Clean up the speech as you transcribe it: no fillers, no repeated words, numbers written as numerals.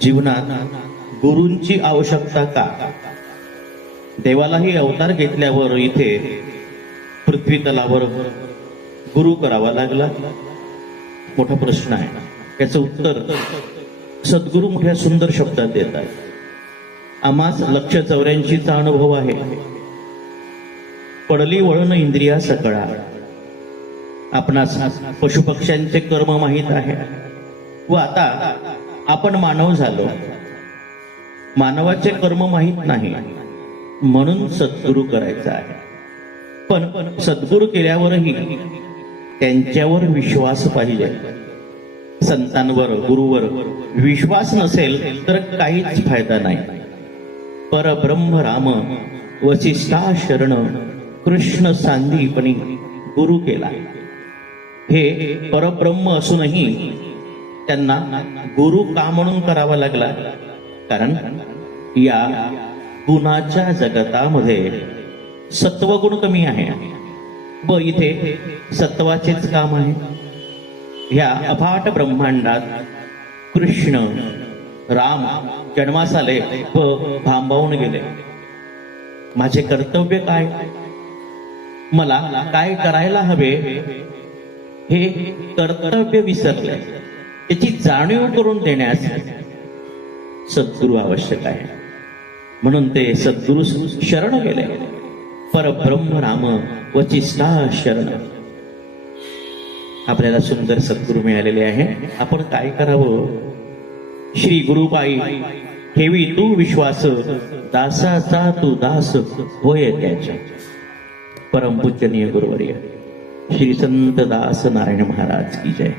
जीवनात गुरूंची आवश्यकता का? देवालाही अवतार घेतल्यावर इथे पृथ्वी तलावर गुरु करावा लागला. मोठा प्रश्न आहे. याचं उत्तर सद्गुरू मोठ्या सुंदर शब्दात देतात. आम्हास 184चा अनुभव आहे. पडली वळण इंद्रिया सकळा. आपणास पशुपक्ष्यांचे कर्म माहीत आहे व आता आपण मानव झालो. मानवाचे कर्म माहीत नाही म्हणून सद्गुरू करायचा आहे. पण सद्गुरू केल्यावरही त्यांच्यावर विश्वास पाहिजे. संतांवर गुरुवर विश्वास नसेल तर काहीच फायदा नाही. परब्रह्म राम वसिष्ठा शरण कृष्ण सांदीपणी गुरु केला. हे परब्रह्म असूनही त्यांना गुरु का म्हणून करावा लागला? कारण या गुणाच्या जगतामध्ये सत्वगुण कमी आहे व इथे सत्वाचेच काम आहे. ह्या अफाट ब्रह्मांडात कृष्ण राम जन्मास आले व भांबावून गेले. माझे कर्तव्य काय? मला काय करायला हवे हे कर्तव्य विसरले. त्याची जाणीव करून देण्यास सद्गुरू आवश्यक आहे. म्हणून ते सद्गुरू शरण गेले. परब्रह्म राम वचिष्ठा शरण. आपल्याला सुंदर सद्गुरू मिळालेले आहे. आपण काय करावं? श्री गुरुबाई ठेवी तू विश्वास, दासाचा तू दास होय त्याच्या. परमपूजनीय गुरुवर्य श्री संत दास नारायण महाराज की जय.